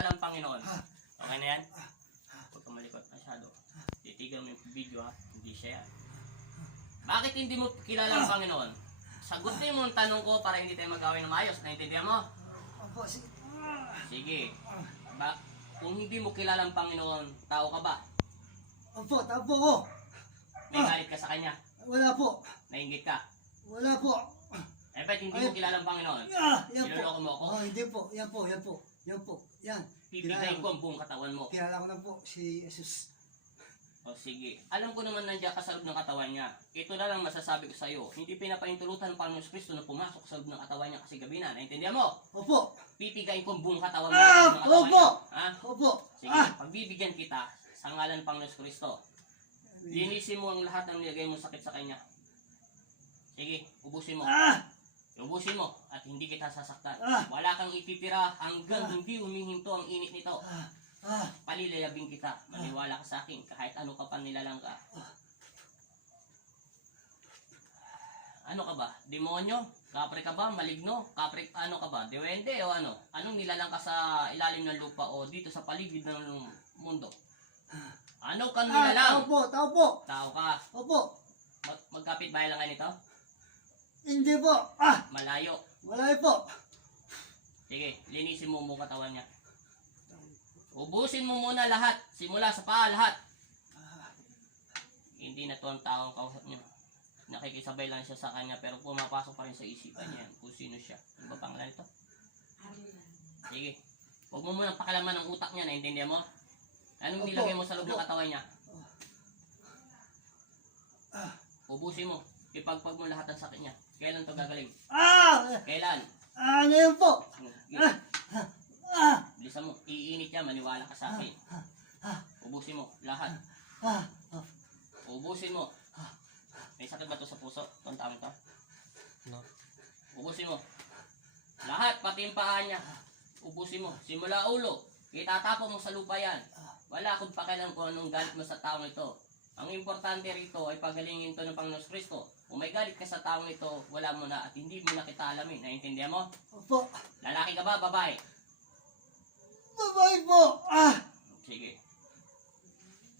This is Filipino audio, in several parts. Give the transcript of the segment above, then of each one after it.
kilala ang Panginoon. Okay na yan? Huwag kang malikot masyado. Titigan mo yung video ha. Hindi siya yan. Bakit hindi mo kilala ang Panginoon? Sagutin mo ang tanong ko para hindi tayo mag-away ng maayos. Naintindihan mo? Opo, Sige. Kung hindi mo kilala ang Panginoon, tao ka ba? Opo, tao po ko. May galit ka sa Kanya? Wala po. Nainggit ka? Wala po. Eh, ba't hindi mo kilala ang Panginoon? Yan po. Niloloko mo ako? Oh, hindi po. Yan po, yan po. Yan po. Yan. Pipigayin ko ang buong katawan mo. Kilala ko na po si Jesus. O sige, alam ko naman nandiyan ka sa loob ng katawan niya. Ito na lang masasabi ko sa iyo. Hindi pinapaintulutan ng Panginoon Kristo na pumasok sa loob ng katawan niya kasi gabi na. Naintindihan mo? Opo. Pipigayin ko ang buong katawan mo. Ng katawan Opo. niya. Ha? Opo. Sige, pagbibigyan kita sa ngalan ng Panginoon Kristo. Linisin mo ang lahat ng nilagay mong sakit sa Kanya. Sige, ubusin mo. Ubusin mo at hindi kita sasaktan. Wala kang ititira hanggang hindi humihinto ang init nito. Palilayabing kita. Maniwala ka sa akin kahit ano ka pa nilalang ka. Ano ka ba? Demonyo? Kapre ka ba? Maligno? Kapre ano ka ba? Dewende o ano? Anong nilalang ka sa ilalim ng lupa o dito sa paligid ng mundo? Ano kang nilalang? Tao po, tao po. Tao ka. Opo. Magkapit bahay lang ganito? Hindi po. Malayo. Wala po. Sige, linisin mo mong katawan niya. Ubusin mo muna lahat. Simula sa paa lahat. Hindi na to ang taong kausap niya. Nakikisabay lang siya sa kanya pero pumapasok pa rin sa isipan niya kung sino siya. Ano ba pangalan ito? Sige. Huwag mo munang pakalaman ng utak niya. Naintindihan mo? Anong nilagay mo sa loob ng katawan niya? Ubusin mo. Ipagpag mo lahat ng sakit niya. Kailan to gagaling? Kailan? Ngayon po. Bilisan mo. Iinit niya. Maniwala ka sa akin. Ubusin mo. Lahat. Ubusin mo. May sakit ba to sa puso? Itong taong to? No. Ubusin mo. Lahat. Pati yung paa niya. Ubusin mo. Simula ulo. Itatapo mo sa lupa yan. Wala akong pakialam kung anong galit mo sa taong ito. Ang importante rito ay pagalingin to ng Panginoon Kristo. Kung may galit ka sa taong ito, wala mo na at hindi mo na kita alamin. Naintindihan mo? Opo. Lalaki ka ba? Babae? Babae po. Sige.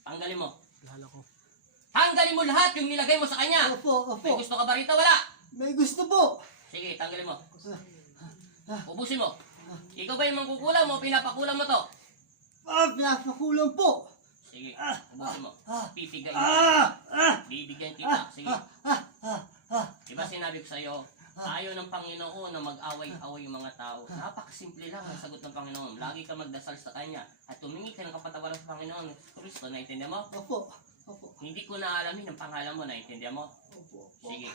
Tanggalin mo. Lala ko. Tanggalin mo lahat yung nilagay mo sa kanya. Opo, May opo. gusto ka ba rito? Wala. May gusto po. Sige, tanggalin mo. Ubusin mo. Ikaw ba yung mangkukulam mo? Pinapakulam mo to? Pinapakulang po. Sige, ubusin mo. Pipigayin mo. Bibigyan kita. Sige. Diba sinabi ko sa iyo, ayaw ng Panginoon na mag-away-away yung mga tao. Napakasimple lang ang sagot ng Panginoon. Lagi ka magdasal sa Kanya at tumingi ka ng kapatawaran sa Panginoon Kristo. Naintindihan mo? Opo. Opo. Hindi ko na alamin ang pangalan mo. Naintindihan mo? Opo. Sige.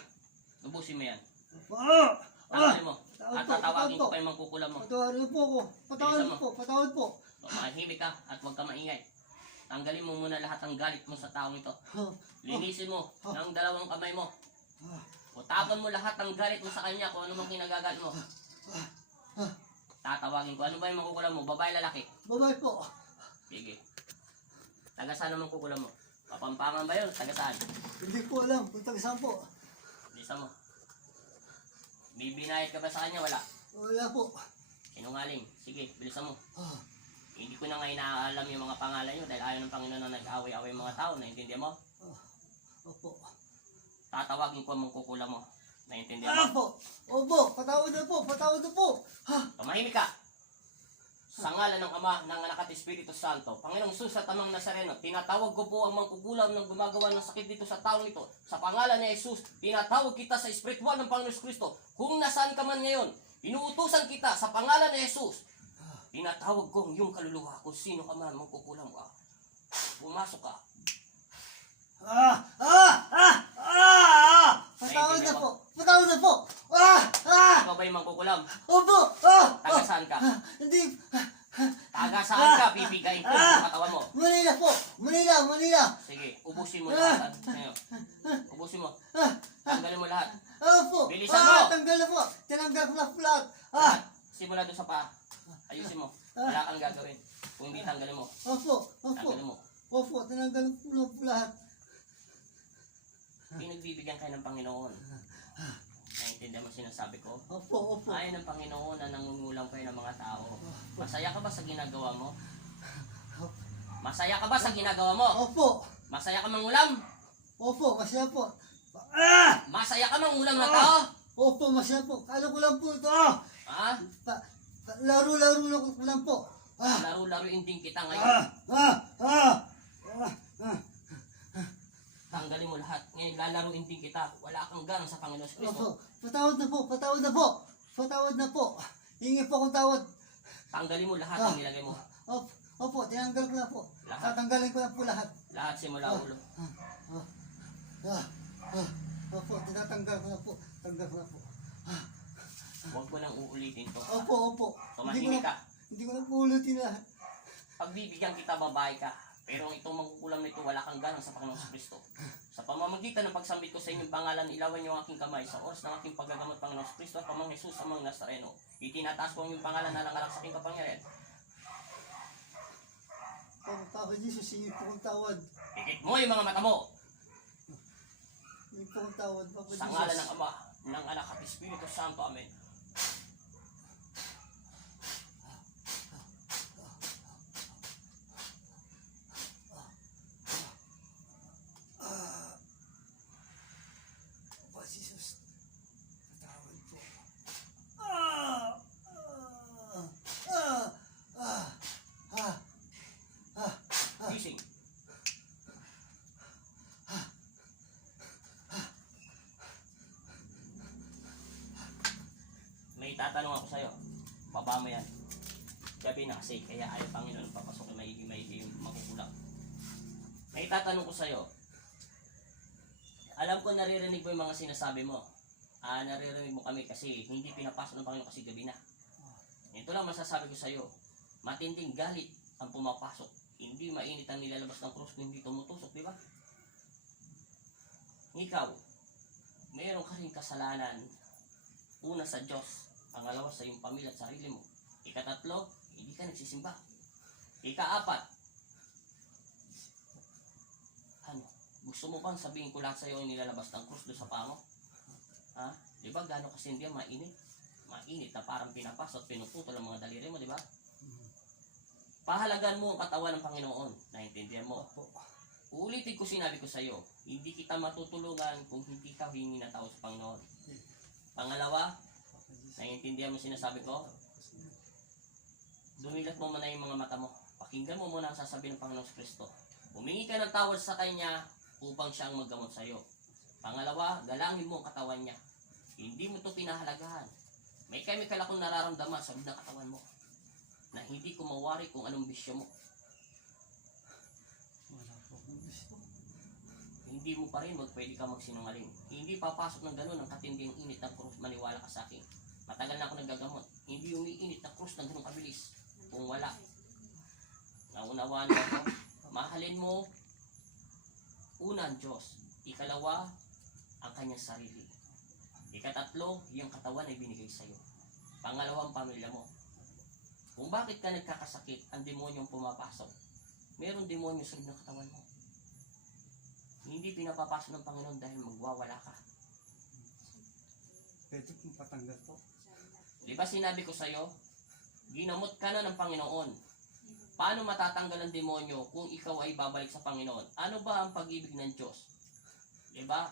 Ubusin mo yan. Opo. Tanggalin mo. At tatawagin ko pa yung mangkukulam mo. Patawarin po ako. Patawarin po. Patawarin po. Mahimik ka at huwag ka maingay. Tanggalin mo muna lahat ng galit mo sa taong ito. Linisin mo ng dalawang kamay mo. Utapan mo lahat ng galit mo sa kanya kung ano mang kinagagal mo. Tatawagin ko. Ano ba yung makukulam mo? Babae, lalaki? Babae po. Sige. Taga saan naman kukulam mo? Kapampangan ba yun? Taga saan? Hindi ko alam kung taga-saan po. Bilisan mo. Bibinayad ka ba sa kanya? Wala. Wala po. Sinungaling. Sige, bilisan mo. Hindi ko na ngayon naaalam yung mga pangalan nyo dahil ayaw ng Panginoon na nag-away-away yung mga tao. Naintindihan mo? Opo. Tatawagin ko ang mangkukulam mo. Naintindihan mo? Opo. Opo. Patawad na po. Patawad na po. Tumahimik ka. Sa ngalan ng Ama, ng Anak at Espiritu Santo, Panginoong Jesus at Amang Nazareno, tinatawag ko po ang mangkukulam ng gumagawa ng sakit dito sa taong ito. Sa pangalan ni Jesus, tinatawag kita sa espiritual ng Panginoong Kristo. Kung nasaan ka man ngayon, inuutusan kita sa pangalan ni Jesus. Tinatawag ko ang iyong kaluluwa kung sino ka man mangkukulam ka. Pumasok ka. Patawad na po. Patawad na po. Ikaw ba yung mangkukulam? Opo. Taga saan ka? Hindi. Taga saan ka? Bibigayin ko yung katawan mo. Manila po. Manila. Manila. Sige, ubusin mo lahat. Ngayon. Ubusin mo. Tanggalin mo lahat. Opo. Bilisan mo! Tanggal na po. Tinanggal ko na po lahat. Simula doon sa paa. Ayusin mo. Wala kang gagawin. Kung hindi tanggalin mo. Opo. Opo. Tanggalin mo. Opo. Tinanggal ko na po lahat. Pinagbibigyan kayo ng Panginoon. Naiintindihan mo sinasabi ko? Opo, opo. Ayon ng Panginoon na nangungulang kayo ng mga tao. Masaya ka ba sa ginagawa mo? Masaya ka ba sa ginagawa mo? Opo. Masaya ka mangulam? Opo, masaya po. Masaya ka mangulam na tao? Opo, masaya po. Kala ko lang po ito. Ha? Laro-laro lang po. Laro-laruin din kita ngayon. Ah, ah. Tanggalin mo lahat. Ngayon lalaruin din kita. Wala kang galang sa Panginoon Kristo. Opo, patawad na po, patawad na po. Patawad na po. Hingi po akong tawad. Tanggalin mo lahat ang nilagay mo. Opo, tinanggal ko na po. Lahat. Tatanggalin ko na po lahat. Lahat simula ulo. Opo, tinatanggal ko na po. Tanggal ko na po. Huwag mo nang uulitin to. Opo, opo. Tumahimik ka. Hindi ko na po ulitin lahat. Pagbibigyan kita, babae ka. Pero itong mangkukulam nito, wala kang galang sa Panginoon Kristo. Sa pamamagitan ng pagsambit ko sa inyong pangalan, ilawan niyo ang aking kamay sa oras ng aking paggagamot, Panginoon Kristo at Pamang Jesus amang Nazareno. Itinataas ko ang iyong pangalan na langalak sa aking kapangyarihan. Papa Jesus, hingi po akong tawad. Ikit mo yung mga mata mo. Hingi po akong tawad, Papa Jesus. Sa ngalan ng Ama, ng Anak at Espiritu Santo. Amen. Papa Jesus, patawad po. Gising. May tatanong ako sa'yo. Baba mo yan. Gabi na kasi, kaya ayaw Panginoon papasok na may makukulang. May tatanong ko sa'yo. Alam ko naririnig mo yung mga sinasabi mo. Naririnig mo kami kasi hindi pinapasok ng Panginoon kasi gabi na. Ito lang masasabi ko sa'yo. Matinding galit ang pumapasok. Hindi mainit ang nilalabas ng krus kung hindi tumutusok, di ba? Ikaw, mayroon ka rin kasalanan. Una sa Diyos, pangalawa sa iyong pamilya at sarili mo. Ikatatlo, hindi ka nagsisimba. Ikaapat, gusto mo bang sabihin ko lahat sa iyo yung nilalabas ng krus doon sa pango? Ha? Di ba gano'n kasi hindi mainit? Mainit na parang pinapasok, pinuputol ang mga daliri mo, di ba? Pahalagan mo ang katawan ng Panginoon. Naintindihan mo? Uulitin ko sinabi ko sa iyo, hindi kita matutulungan kung hindi ka hingi na tao sa Panginoon. Pangalawa, naiintindihan mo sinasabi ko? Dumilat mo muna yung mga mata mo. Pakinggan mo muna ang sasabihin ng Panginoon Kristo. Humingi ka ng tawad sa Kanya upang siyang maggamot sa iyo. Pangalawa, galangin mo ang katawan niya. Hindi mo ito pinahalagahan. May chemical akong nararamdaman sa loob ng katawan mo na hindi ko mawari kung anong bisyo mo. Hindi mo pa rin pwede ka magsinungaling. Hindi papasok ng ganun ang katinding init ng krus. Maniwala ka sa akin. Matagal na ako nagagamot. Hindi umiinit na krus ng ganung kabilis. Kung wala. Naunawaan mo ako. Mahalin mo. Una ang Diyos. Ikalawa, ang kanyang sarili. Ikatatlo, yung katawan ay binigay sa iyo. Pangalawang pamilya mo. Kung bakit ka nagkakasakit, ang demonyong pumapasok. Meron demonyo sa loob ng katawan mo. Hindi pinapapasok ng Panginoon dahil magwawala ka. Pwede kong patanggal po. Di ba sinabi ko sa iyo, ginamot ka na ng Panginoon. Paano matatanggal ang demonyo kung ikaw ay babalik sa Panginoon? Ano ba ang pag-ibig ng Diyos? Di ba?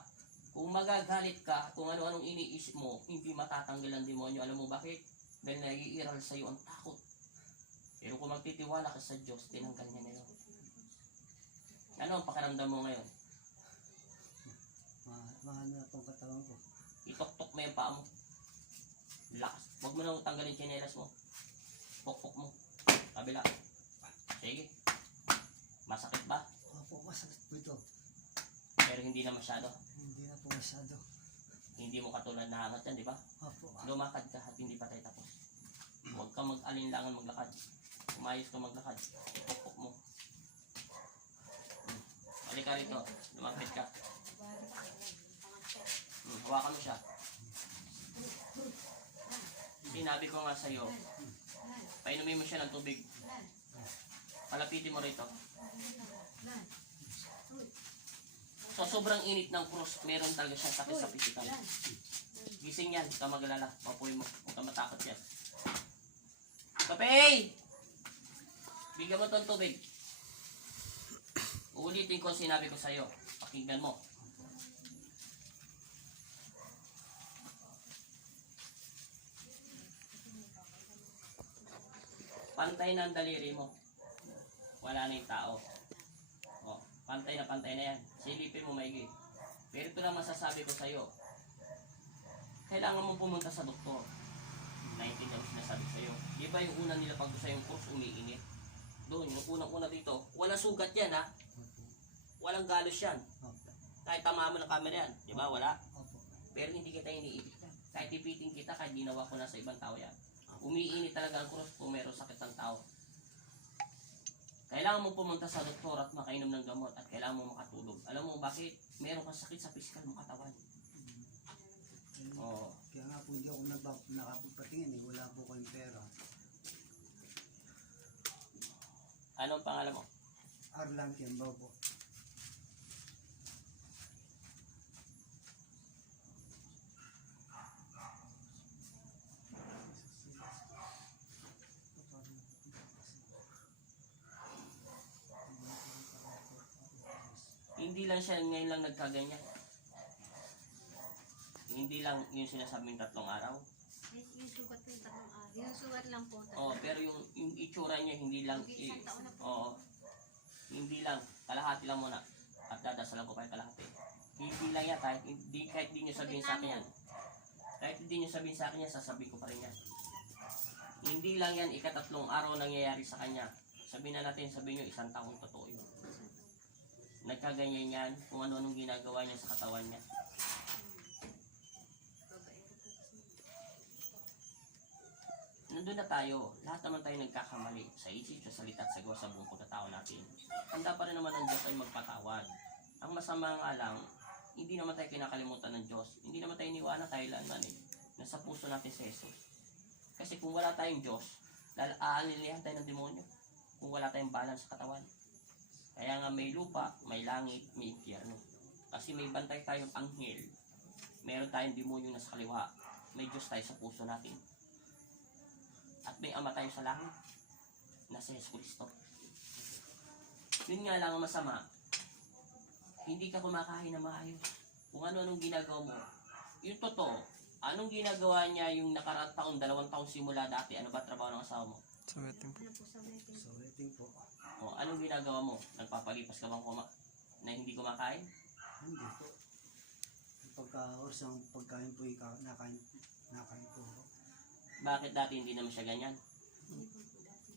Kung magagalit ka, kung ano-anong iniisip mo, hindi matatanggal ang demonyo. Alam mo bakit? Dahil naiiral sa iyo ang takot. Pero kung magtitiwala ka sa Diyos, tinanggal niya na yun. Ano ang pakiramdam mo ngayon? Mahal na itong katawan ko. Itok-tok mo yung paa mo. Lakas. Huwag mo na tanggalin yung tsinelas mo. Pok-pok mo. Kabila. Sige. Masakit ba? Opo, masakit po ito. Pero hindi na masyado. Hindi na po masyado. Hindi mo katulad na hangat yan, di ba? Opo. Lumakad ka at hindi pa tayo tapos. Huwag kang mag-alinlangan maglakad. Umayos ka maglakad. Ipok-pok mo. Halika rito. Lumapit ka. Hawakan mo siya. Sinabi ko nga sa'yo, painumin mo siya ng tubig. Palapitin mo rito. So, sobrang init ng krus, meron talaga siyang sakit sa physical. Gising yan, huwag ka magalala. Mapuin mo, huwag ka matakot yan. Kape! Bigyan mo itong tubig. Uulitin ko ang sinabi ko sa'yo. Pakinggan mo. Pantay na ang daliri mo. Wala na yung tao. O, pantay na yan. Silipin mo maigi. Pero ito lang masasabi ko sa'yo. Kailangan mo pumunta sa doktor. Naintindihan mo sinasabi ko sa'yo. Di ba yung una nila pag sa'yo yung course umiinit? Doon, yung unang-una dito. Walang sugat yan ha. Walang galos yan. Opo. Kahit tamaan mo ng camera yan. Di ba? Wala. Opo. Pero hindi kita iniibig yan. Kahit ipiting kita, kahit ginawa ko na sa ibang tao yan. Umiinit talaga ang cross kung mayroong sakit ng tao. Kailangan mo pumunta sa doktor at makainom ng gamot at kailangan mo makatulog. Alam mo bakit? Meron kang sakit sa physical mo katawan. Oo. Kaya nga po hindi ako nakapagpatingin eh. Wala po kayong pera. Anong pangalan mo? Arlan Kiambaw po. Hindi lang siya ngayon lang nagkaganyan. Hindi lang yung sinasabing 3 araw. Yung sugat po yung 3 araw. Yung sugat lang po. Oo, pero yung itsura niya hindi lang. Isang taon na po. Oo. Hindi lang. Kalahati lang muna. At dadasalan ko pa yung kalahati. Hindi lang yan. Kahit di nyo sabihin sa akin yan. Kahit hindi nyo sabihin sa akin yan, sasabihin ko pa rin yan. Hindi lang yan 3 araw nangyayari sa kanya. Sabihin na natin, sabihin nyo 1 taong totoo yun. Nagkaganyan yan kung ano-anong ginagawa niya sa katawan niya. Nandun na tayo. Lahat naman tayo nagkakamali sa isip, sa salita at sa gawa sa buong pagkatao natin. Handa pa rin naman ang Diyos ay magpatawad. Ang masama nga lang, hindi naman tayo kinakalimutan ng Diyos. Hindi naman tayo iniwanan tayo lanman eh. Nasa puso natin si Jesus. Kasi kung wala tayong Diyos, aalilihan tayo ng demonyo. Kung wala tayong balance sa katawan. Kaya nga may lupa, may langit, may impyerno. Kasi may bantay tayong anghel. Meron tayong demonyo na sa kaliwa. May Diyos tayo sa puso natin. At may Ama tayo sa langit na si Jesus Cristo. Yun nga lang ang masama. Hindi ka kumakain na maayos. Kung ano-anong ginagawa mo. Yung totoo, anong ginagawa niya yung nakaraang taon, 2 taon simula dati? Ano ba trabaho ng asawa mo? Sa wedding po. Ano po sa waiting? So, waiting po. O, anong ginagawa mo? Nagpapalipas ka bang na hindi kumakain? Hindi po. Pagka-oras ng pagkain po, nakain po ako. Bakit dati hindi naman siya ganyan? Hindi po po dati.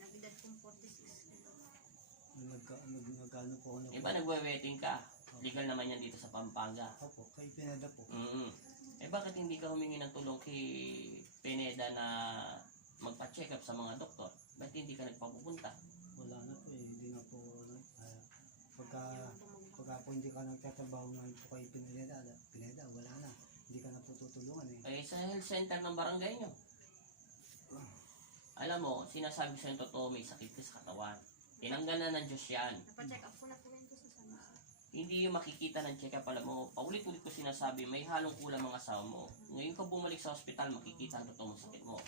Nag-edad pong 46. Nagkano po ako na Eh ba nagwe-wedding ka? Legal naman yan dito sa Pampanga. Opo, kay Pineda po. Eh bakit hindi ka humingi ng tulong kay Pineda na magpa-check up sa mga doktor? Ba't hindi ka nagpapupunta? Wala na po eh. Hindi na po. Pagka po hindi ka nagtatrabaho ngayon po kay Pineda, wala na. Hindi ka na po tutulungan eh. Eh sa health center ng barangay nyo. Alam mo, sinasabi sa yung totoo, may sakit ka sa katawan. Tinanggal na ng Diyos yan. Napacheck up po na po yun po sa sana. Hindi yung makikita ng check-up. Alam mo, paulit-ulit ko sinasabi, may halong kulang mga asawa mo. Ngayon ka bumalik sa ospital, makikita ang totoo mong sakit mo.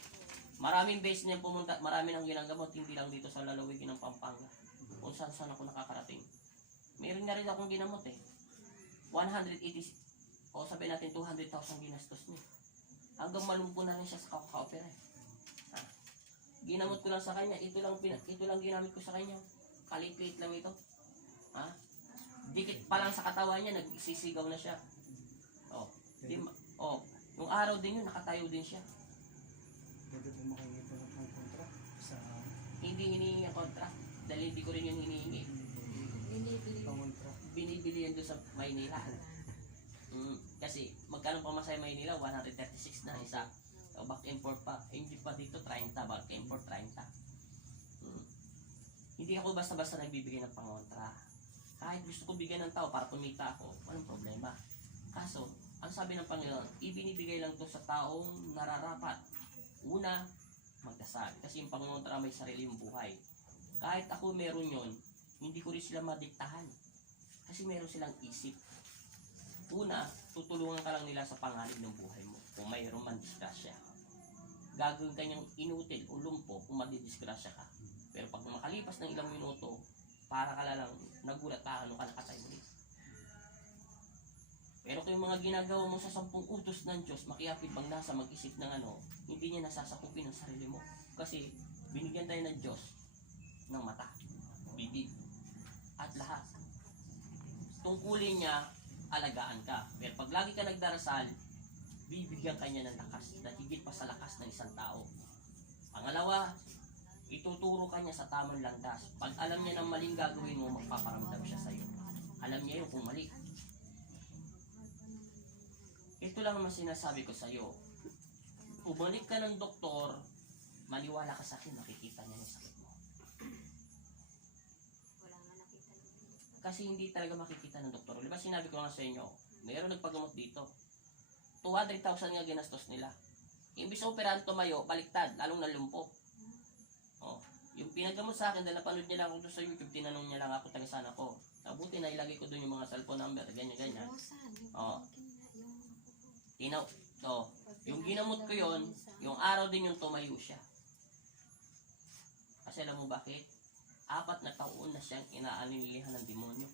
Maraming beses na pumunta, marami nang ginagamot, hindi lang dito sa lalawigin ng Pampanga. Kung saan ako nakakarating. Meron na rin akong ginamot eh. 180, o sabihin natin 200,000 ginastos niya. Hanggang malumpo na rin siya sa kaka-opera eh. Ha? Ginamot ko lang sa kanya, ito lang ginamit ko sa kanya. Kalit-lit lang ito. Ha? Dikit pa lang sa katawan niya, nagsisigaw na siya. Oh, yung araw din yun, nakatayo din siya. Pwede po makinig po ng kontra sa Hindi hinihingi ang contract. Dahil hindi ko rin yung hinihingi. pangontra. Binibili yan doon sa Maynila. Kasi magkano pa masaya Maynila? 136 na isa. O back import pa. Hindi pa dito 30, back import 30. Hindi ako basta-basta nagbibigay ng pangontra. Kahit gusto ko bigyan ng tao para kumita ako, walang problema. Kaso, ang sabi ng Panginoon, ibinibigay lang to sa taong nararapat. Una, magdasal. Kasi yung pangontra may sarili yung buhay. Kahit ako meron yon, hindi ko rin sila madiktahan. Kasi meron silang isip. Una, tutulungan ka lang nila sa panganib ng buhay mo kung mayroon man disgrasya. Gagawin ka niyang inutil o lumpo kung madidisgrasya ka. Pero pag makalipas ng ilang minuto, para ka lang nagulat ka ano ka nakatay muli. Pero kung yung mga ginagawa mo sa 10 utos ng Diyos, makiapid bang nasa mag-isip ng ano, hindi niya nasasakupin ang sarili mo. Kasi binigyan tayo ng Diyos ng mata, bibig, at lahat. Tungkulin niya, alagaan ka. Pero pag lagi ka nagdarasal, bibigyan ka niya ng lakas na higit pa sa lakas ng isang tao. Pangalawa, ituturo ka niya sa tamang landas. Pag alam niya ng maling gagawin mo, magpaparamdam siya sa iyo. Alam niya yung kung mali. Ito lang naman sinasabi ko sa iyo. Bumalik ka ng doktor, maniwala ka sa akin, nakikita niya yung sakit mo. Wala nga nakita ng Kasi hindi talaga makikita ng doktor. Di ba sinabi ko nga sa inyo, mayroon nagpagamot dito. 200,000 nga ginastos nila. Imbis operahan tumayo, baliktad, lalong nalumpo. Oh, yung pinagamot sa akin, dahil napanood niya lang ako doon sa YouTube, tinanong niya lang ako, taga-saan ako. Mabuti na ilagay ko doon yung mga cellphone number, ganyan-ganyan. Oo. Yung ginamot ko yon, yung araw din yung tumayo siya. Kasi alam mo bakit? 4 na taon na siyang inaalilihan ng demonyo.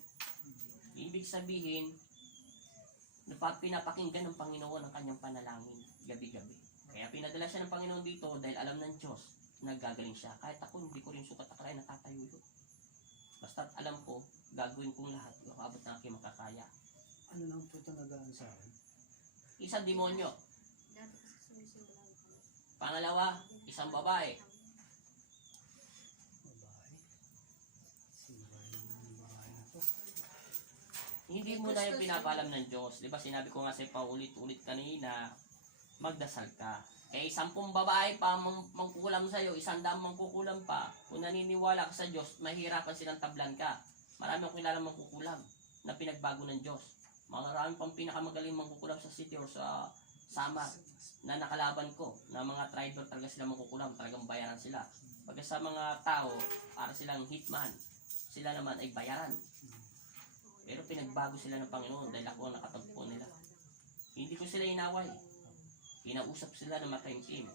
Ibig sabihin, pinapakinggan ng Panginoon ang kanyang panalangin gabi-gabi. Kaya pinadala siya ng Panginoon dito dahil alam ng Diyos na gagaling siya. Kahit ako, hindi ko rin sukat akalain natatayo yun. Basta't alam ko, gagawin kong lahat yung abot ng aking makakaya. Ano lang po ito nagaan sa akin? Isang demonyo. Dati kasi sumisimbolahan kami. Pangalawa, isang babae. Babae. Simbahan ng babae na to. Hindi mo na yung pinapalam ng Diyos. Di ba sinabi ko nga sa paulit-ulit kanina, magdasal ka. Eh, 10 babae pa mangkukulam sa'yo, 100 mangkukulam pa. Kung naniniwala ka sa Diyos, mahirapan silang tablan ka. Marami akong kilala mangkukulam na pinagbago ng Diyos. Marami pang pinakamagaling mangkukulam sa city or sa Samar na nakalaban ko, na mga traitor talaga sila mangkukulam, talagang bayaran sila. Pagka sa mga tao, para silang hitman, sila naman ay bayaran. Pero pinagbago sila ng Panginoon dahil ako ang nakatagpo nila. Hindi ko sila inaway. Kinausap sila na mataimtim.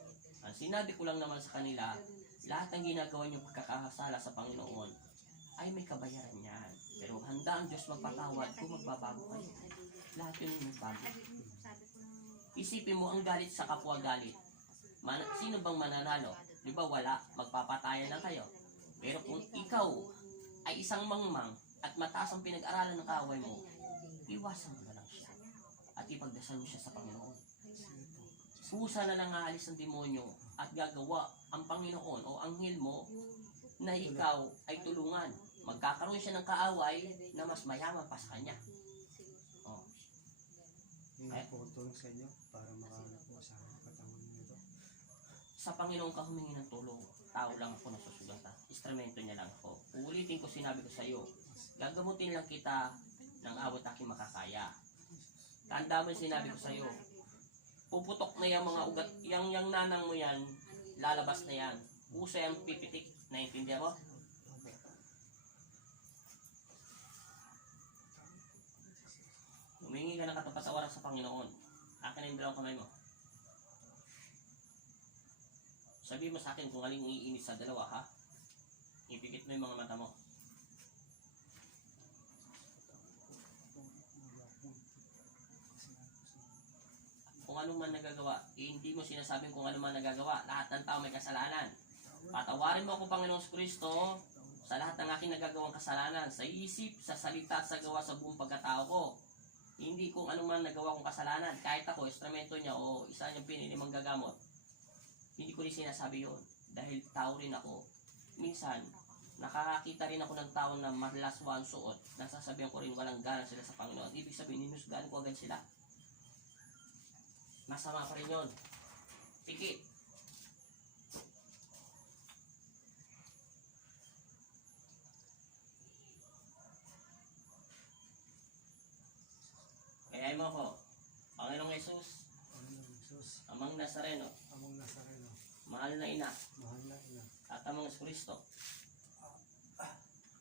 Ang sinabi ko lang naman sa kanila, lahat ng ginagawa niyong pagkakasala sa Panginoon ay may kabayaran niyan. Pero handa ang Diyos magpatawad kung magbabago kayo. Lahat yun yung magbago. Sabi ko nung Isipin mo ang galit sa kapwa galit. Sino bang mananalo? Di ba wala? Magpapatayan lang kayo. Pero kung ikaw ay isang mangmang at mataas ang pinag-aralan ng kaaway mo, iwasan mo na lang siya at ipagdasal mo siya sa Panginoon. Pusa na lang aalis ng demonyo at gagawa ang Panginoon o anghel mo na ikaw ay tulungan. Magkakaroon siya ng kaaway na mas mayaman pa sa kanya. Oh. Yun po ang tulong sa inyo para makahanap po sa katawan nito. Sa Panginoon ka humingi ng tulong. Tao lang ako nasusugatan. Instrumento niya lang ako. Uulitin ko sinabi ko sa iyo. Gagamutin lang kita ng awat aking makakaya. Tanda mo yung sinabi ko sa iyo. Puputok na yung mga ugat. Yang nanang mo yan, lalabas na yan. Pusa yung pipitik. Naintindihan mo? Humingi ka ng katapatawaran sa Panginoon. Akin na yung dalawang kamay mo. Sabi mo sa akin kung aling iinit sa dalawa, ha? Ipikit mo yung mga mata mo. Kung anong man nagagawa, hindi mo sinasabing kung ano man nagagawa. Lahat ng tao may kasalanan. Patawarin mo ako, Panginoong Kristo, sa lahat ng aking nagagawang kasalanan, sa isip, sa salita, sa gawa, sa buong pagkatao ko. Hindi kung ano man nagawa kong kasalanan. Kahit ako, instrumento niya o isa niyang pinili manggagamot, hindi ko rin sinasabi yun. Dahil tao rin ako. Minsan, nakakakita rin ako ng tao na malaswa ang suot. Nasasabihan ko rin walang gana sila sa Panginoon. Ibig sabihin, ninusgaan ko agad sila. Masama pa rin yun. Pikit. Kaya mo ko, Panginoong Jesus, Panginoong Jesus, Amang Nazareno, among Nazareno, mahal na ina, mahal na ina, at Amang Kristo.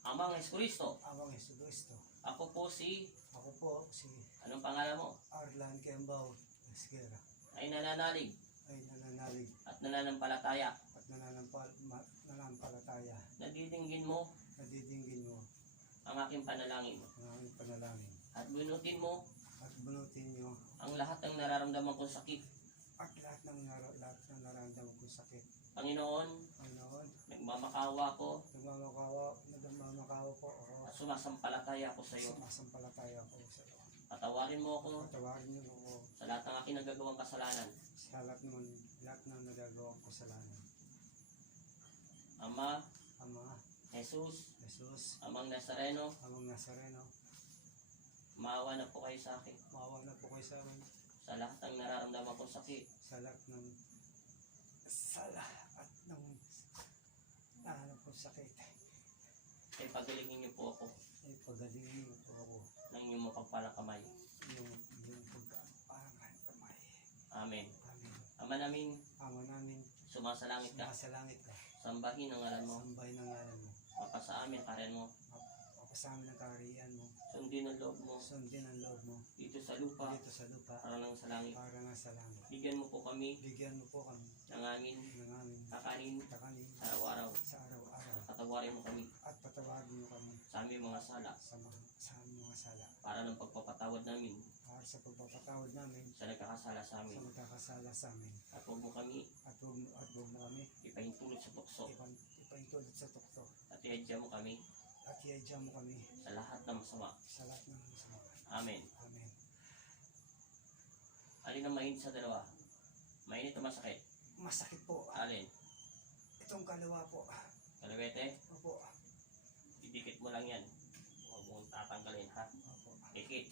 Amang Kristo, among Jesu Cristo, Ako po si, Ako po si anong pangalan mo? Arlan Kembao Esquera Ay nananalig ay nananalig at nananampalataya. at nananampalataya. Nadidinggin mo Nadidinggin mo ang aking panalangin. ang aming panalangin At bunutin mo at bunutin niyo ang lahat ng nararamdaman kong sakit. at lahat ng nararamdaman kong sakit. Panginoon, Panginoon, nagmamakawa ko nagmamakawa po ako at sumasampalataya ako sa iyo. sumasampalataya ko sa iyo. Patawarin mo ako Patawarin niyo ako sa lahat ng aking nagagawang kasalanan. sa lahat ng nagagawa ko kasalanan. Ama, Ama, Jesus, Jesus, Amang Nazareno, Amang Nazareno, maawa na po kayo sa akin. maawa na po kayo sa amin Sa lahat ng nararamdaman kong sakit, sa lahat ng po sakit. ay pagalingin niyo po ako Ay pagalingin mo po ako ng iyong mapagpalang kamay. yung pagkaparangan kamay. Amen. Amen. Ama namin, Ama namin, sumasalangit ka. sumasalangit ka. Sambahin ang ngalan mo. Sambay ng ngalan mo. Mapasa amin karen mo. Mapasama ng kaharian mo. Sundin ang loob mo Sundin ang loob mo dito sa lupa dito sa lupa para nang sa langit. para nga sa langit. Bigyan mo po kami Bigyan mo po kami ng aming ng aming kakanin kakanin araw-araw. sa araw-araw Patawarin mo kami at patawarin mo kami sa aming mga sala sa mga sala para ng pagpapatawad namin para sa pagpapatawad namin sa nagkakasala sa sa amin. magkakasala sa amin. At huwag mo kami At huwag mo kami ipahintulot sa tukso ipaintulot sa tukto at iadya mo kami at iadya mo kami sa lahat ng masama. sa lahat ng masama. Amen. Amen. Alin ang mainit sa dalawa? Mainit o masakit? Masakit po. Alin? Itong kaliwa po. Kalawete? Opo. Idikit mo lang yan. Huwag mong tatanggalin ha. Opo. Dikit.